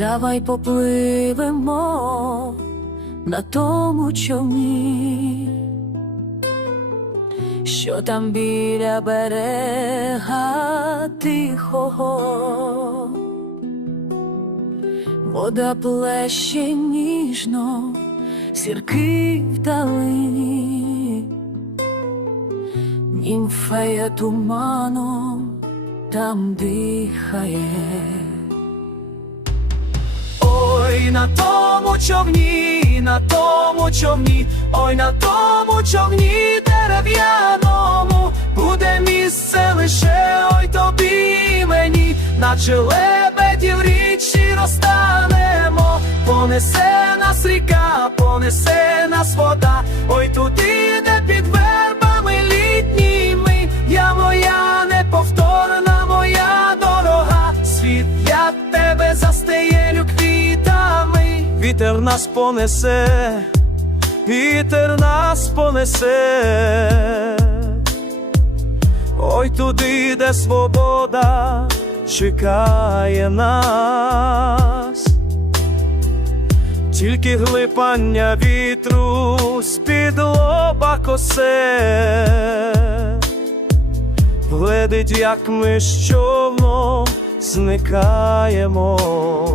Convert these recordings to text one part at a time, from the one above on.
Давай попливемо на тому човні, що там біля берега тихого, вода плеще ніжно, сірки вдалині, німфея туманом там дихає. Ой, на тому човні, на тому човні, ой, на тому човні дерев'яному буде місце лише ой тобі мені, наче лебеді в річі розтанемо, понесе нас ріка, понесе нас вода, ой туди, Вітер нас понесе, вітер нас понесе. Ой туди, де свобода чекає нас, тільки глипання вітру з-під лоба косе, гледить, як ми з човном зникаємо.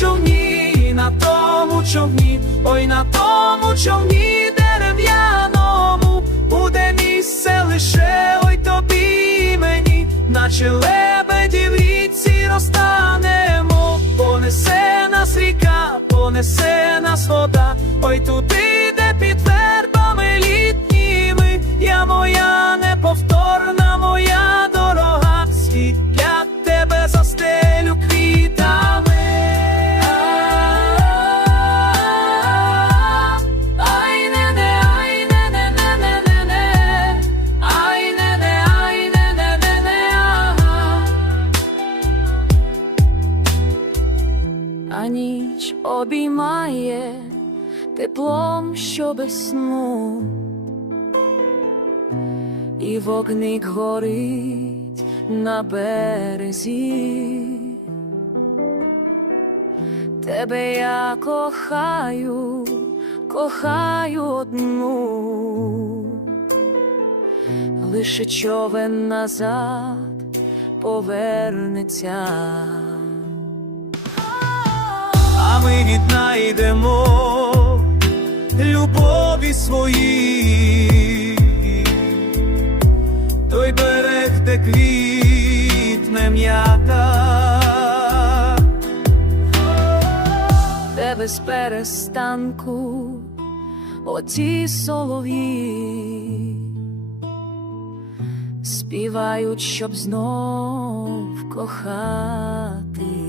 Човні, на тому човні, ой, на тому човні дерев'яному. Буде місце лише ой тобі мені, наче лебеді в річці розтанемо, понесе нас ріка, понесе нас вода, ой туди, ніч обіймає теплом, що без сну, і вогник горить на березі. Тебе я кохаю, кохаю одну, лише човен назад повернеться. Ми віднайдемо любові свої, той берег, де квітне м'ята. Де без перестанку оті солов'ї співають, щоб знов кохати.